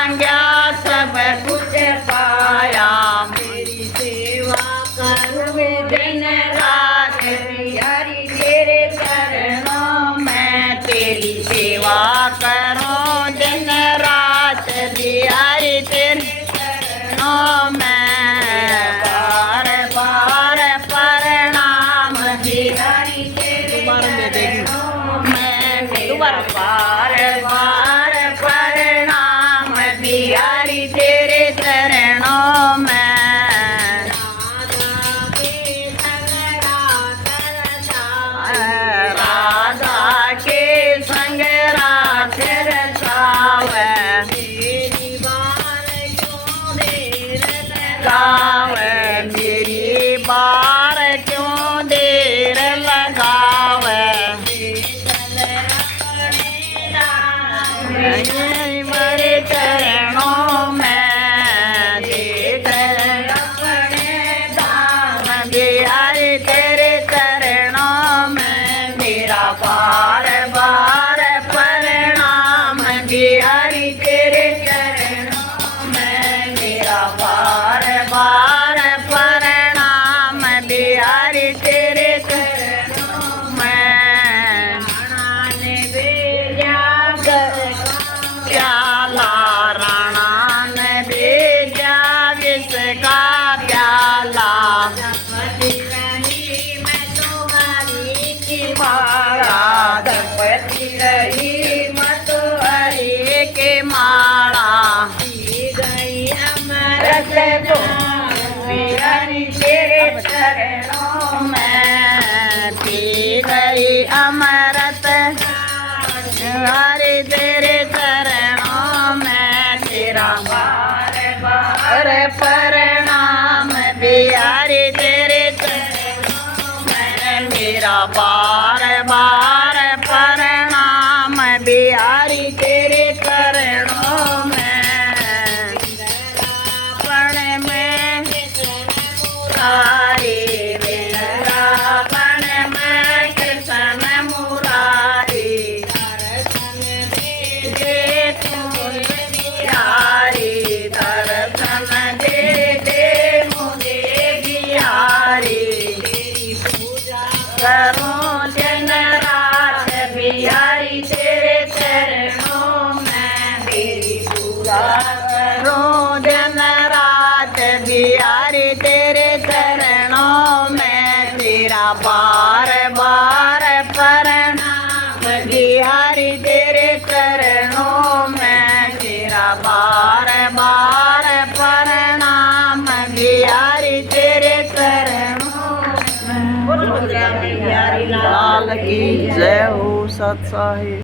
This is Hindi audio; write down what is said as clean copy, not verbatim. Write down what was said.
मांग्या सब कुछ पाया, मेरी सेवा करूं दिन रात बिहारी तेरे चरणों में, तेरी सेवा करूं दिन रात बिहारी तेरे चरणों में। बार बार प्रणाम बिहारी तेरे चरणों में, बार बार प्रणाम बिहारी तेरे चरणों में। राधा के संग रात रचावे, मेरी बार क्यों देर लगावे, मेरी बार क्यों देर लगावे। मेरे चरणों में देख अपने धाम बिहारी तेरे चरणों में, मेरा बार बार प्रणाम बिहारी तेरे चरणों में, मेरा बार बार प्रणाम बिहारी तेरे चरणों में। राणा ने भेजा प्याला, राणा ने भेजा विष का प्याला, धपती रही मैं तुम्हारी की माला, धपती रही मैं तुम्हारी की माला। पी गई अमृत बिहारी तेरे चरणों में, पी गई अमृत बिहारी तेरे चरणों में, तेरा बार बार प्रणाम बिहारी तेरे चरणों में, मेरा बार बार प्रणाम बिहारी तेरे चरणों में। वृंदावन में मुरारी, वृंदावन में कृष्ण मुरारी, बिहारी दर्शन दे दे मुझे बिहारी, तेरी पूजा करूं दिन रात बिहारी तेरे चरणों में, तेरी पूजा करूं दिन रात बिहारी तेरे चरणों में, तेरा बार बार प्रणाम बिहारी तेरे चरणों में, तेरा बार बार प्रणाम बिहारी तेरे चरणों में। बिहारी लाल की जय हो सत साहिब।